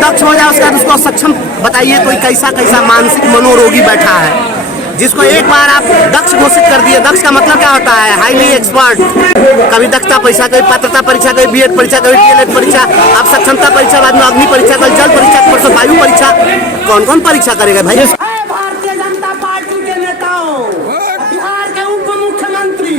दक्ष हो जाए उसके बाद उसको सक्षम बताइए कोई कैसा कैसा मानसिक मनोरोगी बैठा है जिसको एक बार आप दक्ष घोषित कर दिए। दक्ष का मतलब क्या होता है? Highly expert. कभी दक्षता परीक्षा, कभी पात्रता परीक्षा, कभी बीएड परीक्षा, कभी डीएलएड परीक्षा, अब सक्षमता परीक्षा, बाद में अग्नि परीक्षा, कल जल परीक्षा, परसों वायु परीक्षा। कौन कौन परीक्षा करेगा भाई? भारतीय जनता पार्टी के नेताओं, बिहार के उप मुख्यमंत्री,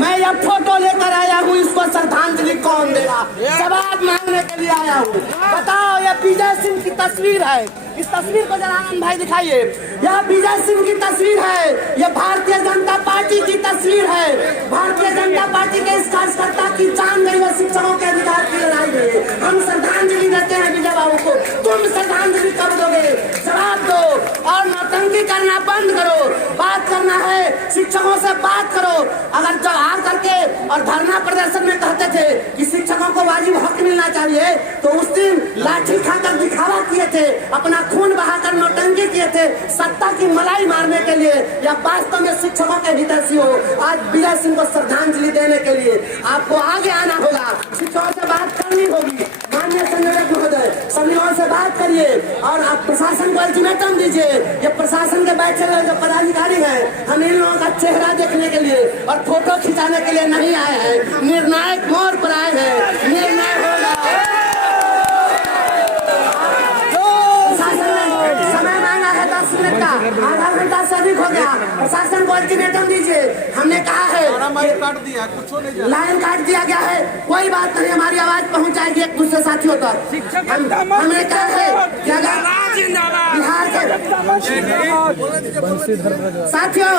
मैं यह फोटो लेकर आया हूँ, इसको श्रद्धांजलि कौन देगा? जवाब मांगने के लिए आया हूँ। बताओ, यह विजय सिंह की तस्वीर है। इस तस्वीर को जरा आनंद भाई दिखाइए। यह विजय सिंह की तस्वीर है, यह भारतीय जनता पार्टी की तस्वीर है। भारतीय जनता पार्टी के इस कार्यकर्ता की जान गई व शिक्षकों के अधिकार की लड़ाई में। हम श्रद्धांजलि देते हैं विजय बाबू को। तुम श्रद्धांजलि कब दोगे? जवाब दो और नौटंकी करना बंद करो। बात करना है, शिक्षकों से बात करो। अगर जब आ करके और धरना प्रदर्शन में कहते थे कि शिक्षकों को वाजिब हक मिलना चाहिए, तो उस दिन लाठी खाकर दिखावा किए थे, अपना खून बहाकर नौटंकी किए थे सत्ता की मलाई मारने के लिए, या वास्तव में शिक्षकों के हितैषी हो? आज विजय सिंह को श्रद्धांजलि देने के लिए आपको आगे आना होगा, शिक्षकों से बात करनी होगी। माननीय संयोजक महोदय, संयोजकों से बात करिए और आप प्रशासन को अल्टीमेटम दीजिए। ये प्रशासन के बैठे हुए जो पदाधिकारी हैं, हम इन लोगों का चेहरा देखने के लिए और फोटो खिंचाने के लिए नहीं आए हैं, निर्णायक मोड़ पर आए हैं। निर्णय होगा। समय मांगा है 10 मिनट का, आधा घंटा से अधिक हो गया। प्रशासन को अल्टीमेटम दीजिए। हमने कहा है लाइन काट दिया गया है, कोई बात नहीं, हमारी आवाज पहुंच जाएगी एक दूसरे साथियों तक। हमने कहा है कि अगर बिहार के साथियों,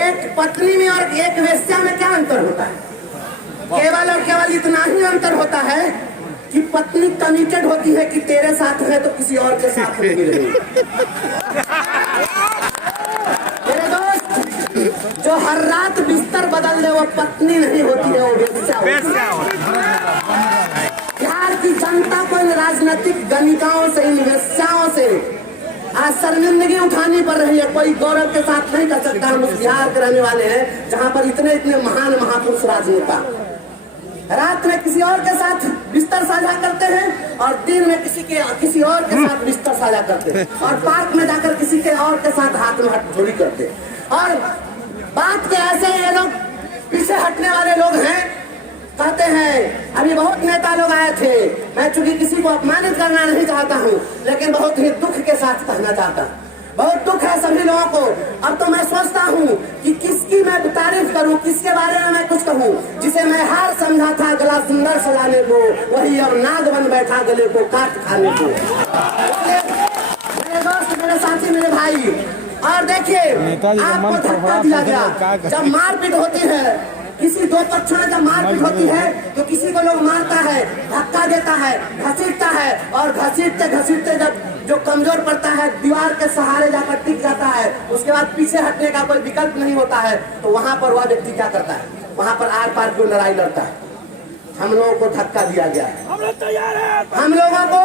एक पत्नी में और एक वेश्या में क्या अंतर होता है? केवल और केवल इतना ही अंतर होता है कि पत्नी कमिटेड होती है कि तेरे साथ है तो किसी और के साथ नहीं रहेगी। मेरे दोस्त, जो हर रात बिस्तर बदल दे वो पत्नी नहीं होती है, वो वेश्या। बिहार की जनता को इन राजनीतिक गणिकाओं से, इन वेश्याओं से आज शर्मिंदगी उठानी पड़ रही है। कोई गौरव के साथ नहीं कर सकता हम उस बिहार के रहने वाले हैं जहाँ पर इतने इतने महान महापुरुष राजनेता रात में किसी और के साथ बिस्तर साझा करते हैं और दिन में किसी और के साथ बिस्तर साझा करते हैं और पार्क में जाकर किसी के और के साथ हाथ में हथौड़ी करते हैं। और बात के ऐसे ये लोग पीछे हटने वाले लोग हैं, कहते हैं अभी बहुत नेता लोग आए थे। मैं चूंकि किसी को अपमानित करना नहीं चाहता हूँ, लेकिन बहुत ही दुख के साथ कहना चाहता हूँ, बहुत दुख है सभी लोगों को। अब तो मैं सोचता हूँ कि किसकी मैं तारीफ करूँ, किसके बारे में मैं कुछ कहूँ। जिसे मैं हार समझा था गला सुंदर सजाने को, वही अब नाग बन बैठा गले को काट खाने को। मेरे दोस्त, मेरे साथी, मेरे भाई, और देखिए आपको धक्का दिया गया। जब मारपीट होती है, किसी दो पक्षों में जब मारपीट होती है तो किसी को लोग मारता है, धक्का देता है, घसीटता है, और घसीटते घसीटते जब जो कमजोर पड़ता है दीवार के सहारे जाकर टिक जाता है, उसके बाद पीछे हटने का कोई विकल्प नहीं होता है, तो वहां पर वह व्यक्ति क्या करता है? वहां पर आर पार की लड़ाई लड़ता है। हम लोगों को धक्का दिया गया है। हम लोगों को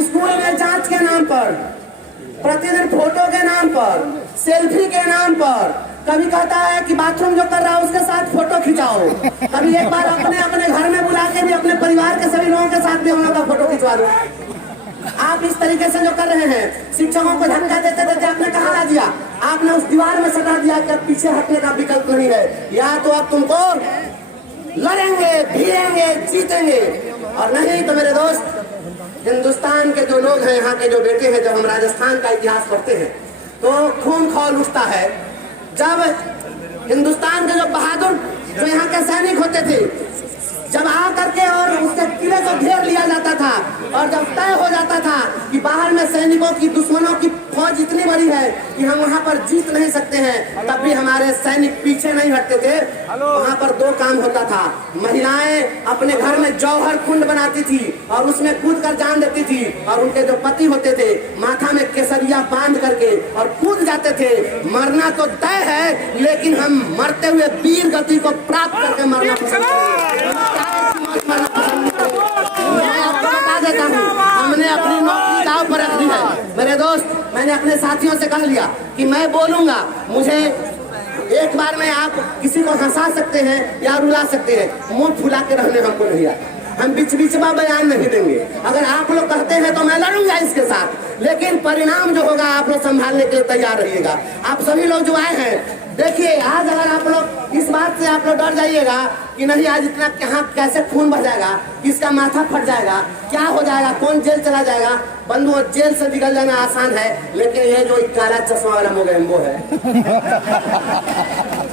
स्कूल में जांच के नाम पर, प्रतिदिन फोटो के नाम पर, सेल्फी के नाम पर, कभी कहता है कि बाथरूम जो कर रहा है उसके साथ फोटो खिंचाओ, कभी एक बार अपने घर में बुला के भी अपने परिवार के सभी लोगों के साथ भी हम लोग का फोटो खिंचवा दो। आप इस तरीके से जो कर रहे हैं, शिक्षकों को धक्का देते देते आपने कहाँ ला दिया? आपने उस दीवार में सटा दिया कि अब पीछे हटने का विकल्प नहीं है। या तो अब तुमको लड़ेंगे, भिड़ेंगे, जीतेंगे, और नहीं तो मेरे दोस्त, हिंदुस्तान के जो लोग हैं, यहाँ के जो बेटे हैं, जब हम राजस्थान का इतिहास पढ़ते हैं तो खून खौल उठता है। जब हिंदुस्तान के जो बहादुर, जो यहाँ के सैनिक होते थे, जब आ करके और उसके किले को घेर लिया जाता था और जब तय हो जाता था कि बाहर में सैनिकों की, दुश्मनों की फौज इतनी बड़ी है कि हम वहां पर जीत नहीं सकते हैं, तब भी हमारे सैनिक पीछे नहीं हटते थे। वहां पर दो काम होता था। महिलाएं अपने घर में जौहर कुंड बनाती थी और उसमें कूद कर जान देती थी, और उनके जो पति होते थे माथा में केसरिया बांध करके और कूद जाते थे। मरना तो तय है, लेकिन हम मरते हुए वीर गति को प्राप्त करके मरना पसंद करते। मैं आपको बता देता हूँ, हमने अपनी नौकरी दांव पर रख दी है। मेरे दोस्त, मैंने अपने साथियों से कह लिया कि मैं बोलूंगा, मुझे एक बार में आप किसी को हंसा सकते हैं या रुला सकते हैं, मुंह फुला के रहने हमको नहीं आता। हम बीच बीच में बयान नहीं देंगे। अगर आप लोग कहते हैं तो मैं लड़ूंगा इसके साथ, लेकिन परिणाम जो होगा आप लोग संभालने के लिए तैयार रहिएगा। आप सभी लोग जो आए हैं, देखिए आज अगर आप लोग इस बात से आप लोग डर जाइएगा कि नहीं आज इतना कहाँ कैसे खून बह जाएगा, किसका माथा फट जाएगा, क्या हो जाएगा, कौन जेल चला जाएगा। बंधुओं, जेल से निकल जाना आसान है, लेकिन ये जो काला चश्मा वाला मोगेम्बो है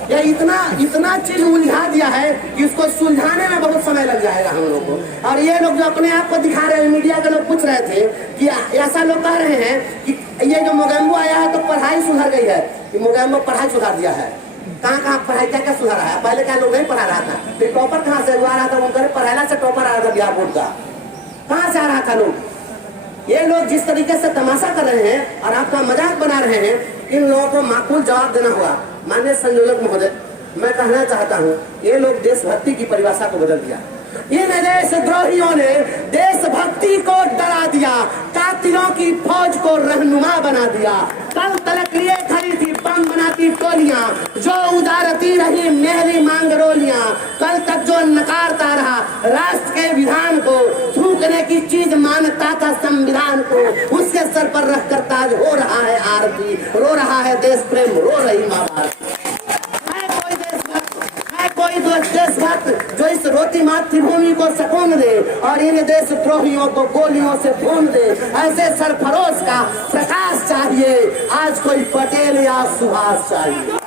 ये इतना चीज उलझा दिया है कि इसको सुलझाने में बहुत समय लग जाएगा हम लोग को। और ये लोग जो अपने आप को दिखा रहे हैं, मीडिया के लोग पूछ रहे थे कि ऐसा लोग कह रहे हैं कि ये जो मोगेम्बो आया है तो पढ़ाई सुधर गई है, कि मोगेम्बो पढ़ाई सुधार दिया है। कहाँ पढ़ाई क्या सुधारा है? पहले क्या लोग नहीं पढ़ा रहा था, फिर टॉपर कहाँ से आ रहा था? वो पढ़ाया से टॉपर आ रहा था बिहार बोर्ड का, कहाँ से आ रहा था लोग? ये लोग जिस तरीके से तमाशा कर रहे हैं और आपका मजाक बना रहे हैं, इन लोगों को माकूल जवाब देना होगा। माननीय संयोजक महोदय, मैं कहना चाहता हूँ, ये लोग देशभक्ति की परिभाषा को बदल दिया। इन देशद्रोहियों ने देशभक्ति को डरा दिया, कातिलों की फौज को रहनुमा बना दिया। कल तलक लिए खड़ी थी बम बनाती टोलियां, जो उजारती रही मेहरी मांगरोलियां। कल तक जो नकारता रहा राष्ट्र के विधान को, थूकने की चीज मानता था संविधान को, उसके सर पर रखकर ताज हो रहा है आरती, रो रहा है देश प्रेम, रो रही माँ भारती। कोई देशभक्त जो इस रोती मातृभूमि को सुकून दे और इन देशद्रोहियों को गोलियों से भून दे, ऐसे सरफरोश का प्रकाश चाहिए। आज कोई पटेल या सुभाष चाहिए।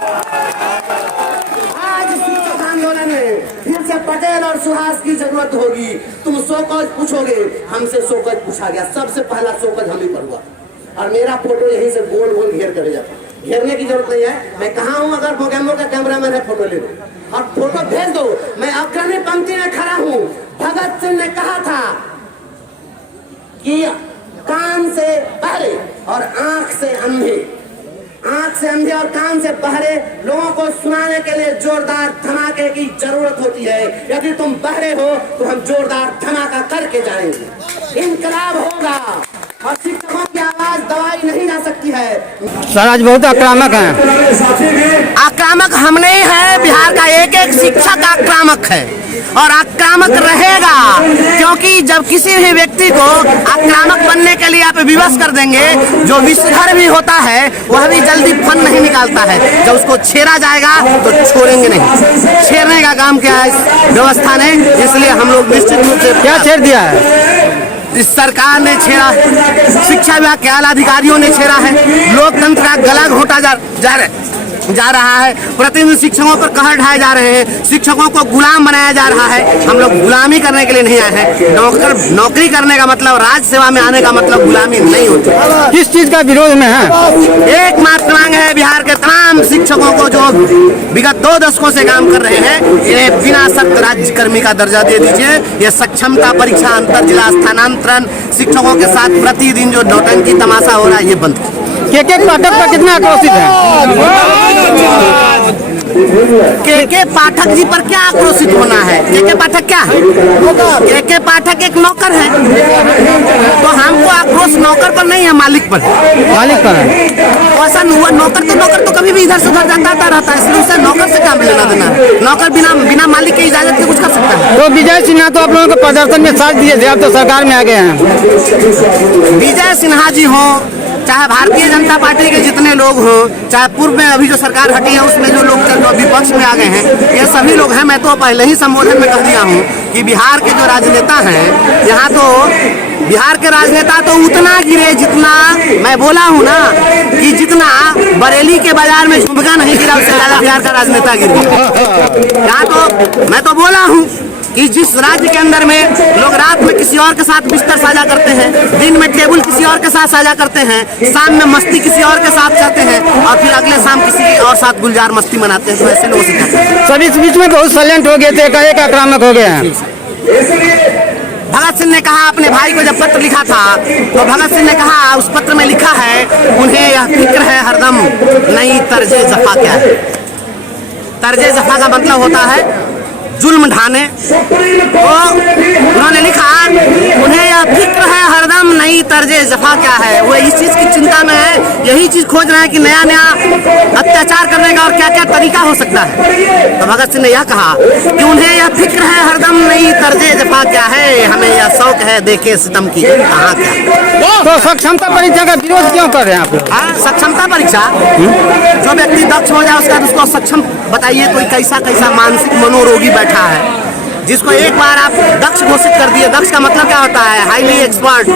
आज शिक्षक आंदोलन में फिर से पटेल और सुभाष की जरूरत होगी। तुम शोकज पूछोगे, हमसे शोकज पूछा गया, सबसे पहला शोकज हम ही पर हुआ और मेरा फोटो यहीं से गोल गोल घेर कर जाता। घेरने की जरूरत नहीं है, मैं कहाँ हूँ, अगर मोगेम्बो का कैमरामैन है फोटो ले लो और फोटो भेज दो। मैं अग्रणी पंक्ति में खड़ा हूँ। भगत सिंह ने कहा था कि कान से बहरे और आंख से अंधे, आंख से अंधे और कान से बहरे लोगों को सुनाने के लिए जोरदार धमाके की जरूरत होती है। यदि तुम बहरे हो तो हम जोरदार धमाका करके जाएंगे। इनकलाब होगा और शिक्षकों की आवाज दबाई नहीं जा सकती है। सर आज बहुत आक्रामक हैं। आक्रामक हम नहीं है, बिहार का एक एक शिक्षक आक्रामक है और आक्रामक रहेगा, क्योंकि जब किसी भी व्यक्ति को आक्रामक बनने के लिए आप विवश कर देंगे, जो विषधर भी होता है वह भी जल्दी फन नहीं निकालता है। जब उसको छेड़ा जाएगा तो छोड़ेंगे नहीं। छेड़ने का काम किया है इस व्यवस्था ने, इसलिए हम लोग निश्चित रूप से क्या छेड़ दिया है? इस सरकार ने छेड़ा, शिक्षा विभाग के आला अधिकारियों ने छेड़ा है, लोकतंत्र का गला घोटा जा रहा है, प्रतिनिधि शिक्षकों पर कहर ढाए जा रहे हैं, शिक्षकों को गुलाम बनाया जा रहा है। हम लोग गुलामी करने के लिए नहीं आए हैं। नौकरी करने का मतलब, राज्य सेवा में आने का मतलब गुलामी नहीं होती। किस चीज का विरोध में है? एकमात्र मांग है बिहार के तमाम शिक्षकों को जो विगत 2 दशकों से काम कर रहे हैं, इन्हें बिना शर्त राज्यकर्मी का दर्जा दे दीजिए। ये सक्षमता परीक्षा, अंतर जिला स्थानांतरण, शिक्षकों के साथ प्रतिदिन जो नौटंकी तमाशा हो रहा है, ये बंद। के पाठक पर कितना आक्रोशित है? के पाठक जी पर क्या आक्रोशित होना है? के पाठक क्या है? के पाठक एक नौकर है, तो हमको आक्रोश नौकर पर नहीं है, मालिक पर। मालिक पर है। ऐसा नौकर तो कभी भी इधर से उधर जाता रहता है, इसलिए उसे नौकर से काम लेना देना। नौकर बिना मालिक की इजाजत के कुछ कर सकता है? तो विजय सिन्हा तो आप लोगों को प्रदर्शन में साथ दिए थे, अब तो सरकार में आ गए हैं। विजय सिन्हा जी हो, चाहे भारतीय जनता पार्टी के जितने लोग हों, चाहे पूर्व में अभी जो सरकार हटी है उसमें जो लोग विपक्ष में आ गए हैं, ये सभी लोग हैं। मैं तो पहले ही संबोधन में कह दिया हूँ कि बिहार के जो राजनेता हैं, यहाँ तो बिहार के राजनेता तो उतना गिरे जितना, मैं बोला हूँ ना कि जितना बरेली के बाजार में झुमका नहीं गिरा, उससे ज्यादा बिहार का राजनेता गिर गया। यहाँ तो मैं तो बोला हूँ कि जिस राज्य के अंदर में लोग रात में किसी और के साथ बिस्तर साझा करते हैं, दिन में टेबल किसी और के साथ साझा करते हैं, शाम में मस्ती किसी और के साथ करते हैं और फिर अगले शाम किसी और साथ गुलजार मस्ती मनाते हैं, तो ऐसे लोगों से क्या? सभी इस बीच में बहुत साइलेंट हो गए थे, एक आक्रामक हो गए हैं। भगत सिंह ने कहा, अपने भाई को जब पत्र लिखा था तो भगत सिंह ने कहा, उस पत्र में लिखा है, उन्हें यह फिक्र है हरदम नई तर्जे जफा क्या है। तर्जे जफा का मतलब होता है जुल्म ढाने। तो उन्होंने लिखा, उन्हें यह फिक्र है हरदम नई तर्जे जफा क्या है, वो इस चीज की चिंता में है, यही चीज खोज रहे हैं कि नया नया अत्याचार करने का और क्या क्या तरीका हो सकता है। तो भगत सिंह ने यह कहा कि उन्हें यह फिक्र है हरदम नई तर्जे जफा क्या है, हमें यह शौक है देखे सितम की कहाँ क्या। तो सक्षमता परीक्षा का विरोध क्यों कर रहे हैं आप लोग? हाँ, सक्षमता परीक्षा, जो व्यक्ति दक्ष हो जाए उसको सक्षम बताइए। कोई कैसा कैसा मानसिक मनोरोगी बैठा है जिसको एक बार आप दक्ष घोषित कर दिए। दक्ष का मतलब क्या होता है? Highly expert.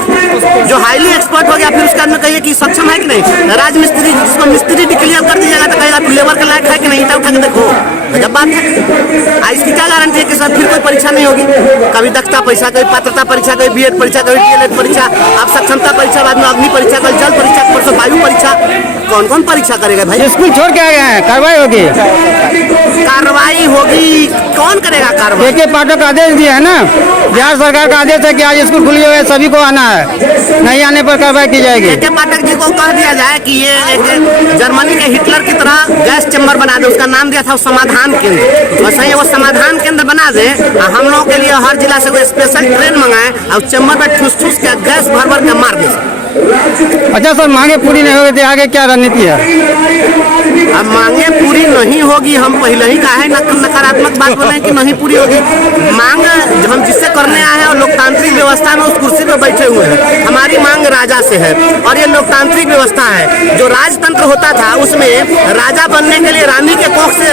जो हाईली एक्सपर्ट हो गया फिर उसके अंदर कहिए कि सक्षम है कि नहीं। राजमिस्त्री, जिसको मिस्त्री डिक्लेयर कर दीजिएगा तो कहेगा तू लेबर के लायक है कि नहीं, ईटा उठा के देखो। जब बात है इसकी क्या गारंटी है कि सर फिर कोई परीक्षा नहीं होगी? कभी दक्षता परीक्षा, कभी पात्रता परीक्षा, कभी बीएड परीक्षा, कभी डीएलएड परीक्षा, अब सक्षमता परीक्षा, बाद में अग्नि परीक्षा, कल जल परीक्षा, परसों वायु परीक्षा। कौन कौन परीक्षा करेगा भाई? स्कूल छोड़ के आ गए हैं, कार्रवाई होगी। कार्रवाई होगी, कौन करेगा कार्रवाई? AK पाठक का आदेश दिया है ना, बिहार सरकार का आदेश है कि आज स्कूल खुली हुई है, सभी को आना है, नहीं आने पर कार्रवाई की जाएगी। AK पाठक जी को कह दिया जाए कि ये एक जर्मनी के हिटलर की तरह गैस चैम्बर बना दे। उसका नाम दिया था समाधान केंद्र, वैसे ही वो समाधान केंद्र बना दे। हम लोगों के लिए हर जिला से वो स्पेशल ट्रेन मंगाए और चैम्बर में ठूस ठूस के गैस भर भर के मार दे। अच्छा सर, मांगे पूरी नहीं होगी तो आगे क्या रणनीति है? अब मांगे पूरी नहीं होगी, हम पहले ही कहा है, नकारात्मक बात बोले कि नहीं पूरी होगी। मांग हम जिससे करने आए हैं और लोकतांत्रिक व्यवस्था में उस कुर्सी पे बैठे हुए हैं। हमारी मांग राजा से है और ये लोकतांत्रिक व्यवस्था है। जो राजतंत्र होता था उसमें राजा बनने के लिए रानी के कोख से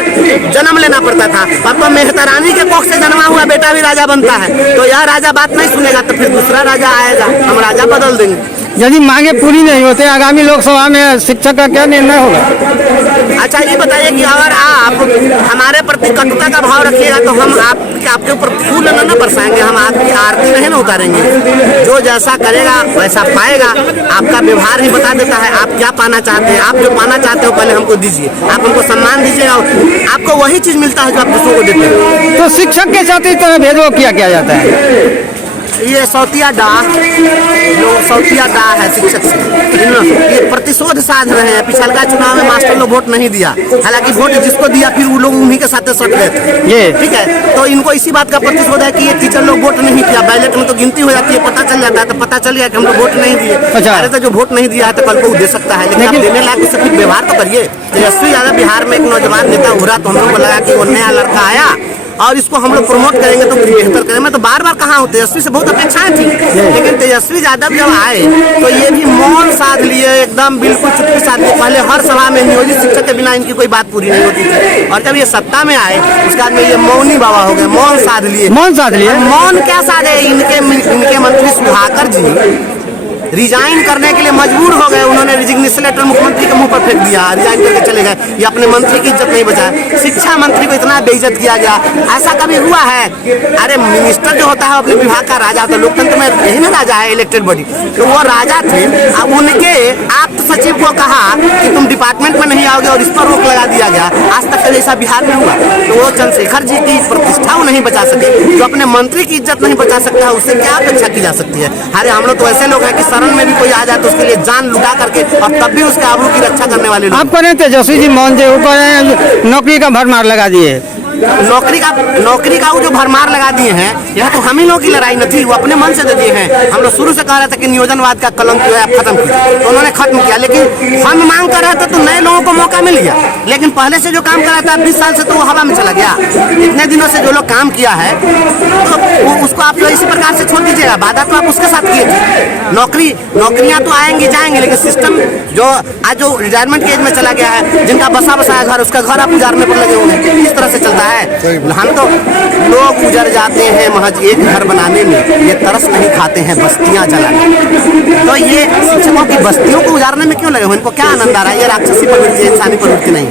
जन्म लेना पड़ता था। अब तो मेहता रानी के कोख से जन्मा हुआ बेटा भी राजा बनता है। तो यह राजा बात नहीं सुनेगा तो फिर दूसरा राजा आएगा, हम राजा बदल देंगे। यदि मांगे पूरी नहीं होते आगामी लोकसभा में शिक्षक का क्या निर्णय होगा? अच्छा ये बताइए कि अगर आप हमारे प्रति कटुता का भाव रखिएगा तो हम आपके ऊपर फूल न बरसाएंगे, हम आपकी आरती नहीं न उतारेंगे। जो जैसा करेगा वैसा पाएगा। आपका व्यवहार ही बता देता है आप क्या पाना चाहते हैं। आप जो पाना चाहते हो पहले हमको दीजिए, आप हमको सम्मान दीजिएगा, आपको वही चीज मिलता है जो आप दूसरों को देते हैं। तो शिक्षक के साथ इस तरह भेदभाव किया जाता है? ये सौतिया डाह है शिक्षक से। ये प्रतिशोध साध रहे हैं। पिछलका चुनाव में मास्टर लोग वोट नहीं दिया, हालांकि वोट जिसको दिया फिर वो लोग उन्हीं के साथ सट गए थे। ठीक है, तो इनको इसी बात का प्रतिशोध है कि ये टीचर लोग वोट नहीं किया। बैलेट में तो गिनती हो जाती है, पता चल जाता है, तो पता चल गया कि हम लोग वोट नहीं दिए। अरे तो जो वोट नहीं दिया है तो कल को दे सकता है, लेकिन आप देने लायक उससे फिर व्यवहार तो करिए। तेजस्वी यादव बिहार में एक नौजवान नेता हुआ तो हम लोग को लगा कि वो नया लड़का आया और इसको हम लोग प्रमोट करेंगे तो बेहतर करेंगे। मैं तो बार बार कहा हूँ तेजस्वी से बहुत अपेक्षाएं थी, लेकिन तेजस्वी यादव जब आए तो ये भी मौन साध लिए, एकदम बिल्कुल चुप्पी साध लिए। पहले हर सभा में नियोजित शिक्षक के बिना इनकी कोई बात पूरी नहीं होती थी, और जब ये सत्ता में आए उसके बाद में ये मौनी बाबा हो गए, मौन साध लिए। मौन क्या साधे? इनके मंत्री सुधाकर जी रिजाइन करने के लिए मजबूर हो गए। उन्होंने रिजिग्नेशन लेटर मुख्यमंत्री के मुंह पर फेंक दिया, रिजाइन करके चले गए। ये अपने मंत्री की इज्जत नहीं बचाया। शिक्षा मंत्री को इतना बेइज्जत किया गया, ऐसा कभी हुआ है? अरे मिनिस्टर जो होता है अपने विभाग का राजा होता है। लोकतंत्र में यही ना राजा है, इलेक्टेड बॉडी। तो वो राजा थे, अब उनके आप्त सचिव को कहा कि तुम डिपार्टमेंट में नहीं आओगे और इस पर रोक लगा दिया गया। आज तक कभी ऐसा बिहार में हुआ? तो वो चंद्रशेखर जी की प्रतिष्ठा वो नहीं बचा सके। जो अपने मंत्री की इज्जत नहीं बचा सकता है उससे क्या अपेक्षा की जा सकती है? अरे हम लोग तो ऐसे लोग हैं कि में भी कोई आ जाए तो उसके लिए जान लुटा करके और तब भी उसके आबरू की रक्षा करने वाले लोग। आप करें तेजस्वी जी मौन से ऊपर नौकरी का भरमार लगा दिए। नौकरी का वो जो भरमार लगा दिए हैं, यह तो हम ही लोगों की लड़ाई न थी, वो अपने मन से दे दिए हैं। हम लोग शुरू से कह रहे थे कि नियोजनवाद का कलंक जो है आप खत्म कीजिए, तो उन्होंने खत्म किया। लेकिन हम मांग कर रहे थे तो नए लोगों को मौका मिल गया, लेकिन पहले से जो काम कर रहा था 20 साल से तो वो हवा में चला गया। इतने दिनों से जो लोग काम किया है तो उसको आप इसी प्रकार से छोड़ दीजिएगा। वादा तो आप उसके साथ किए थे। नौकरियां तो आएंगी जाएंगे, लेकिन सिस्टम जो आज जो रिटायरमेंट के एज में चला गया है, जिनका बसा बसाया घर उसका घर आप उजाड़ने पर लगे हुए हैं, इस तरह से चलता है। हम तो लोग उजड़ जाते हैं महज एक घर बनाने में, ये तरस नहीं खाते हैं बस्तियां जलाने में। तो ये शिक्षकों की बस्तियों को उजाड़ने में क्यों लगे हो? इनको क्या आनंद आ रहा है? ये राक्षसी प्रवृत्ति है, इंसानी प्रवृत्ति नहीं।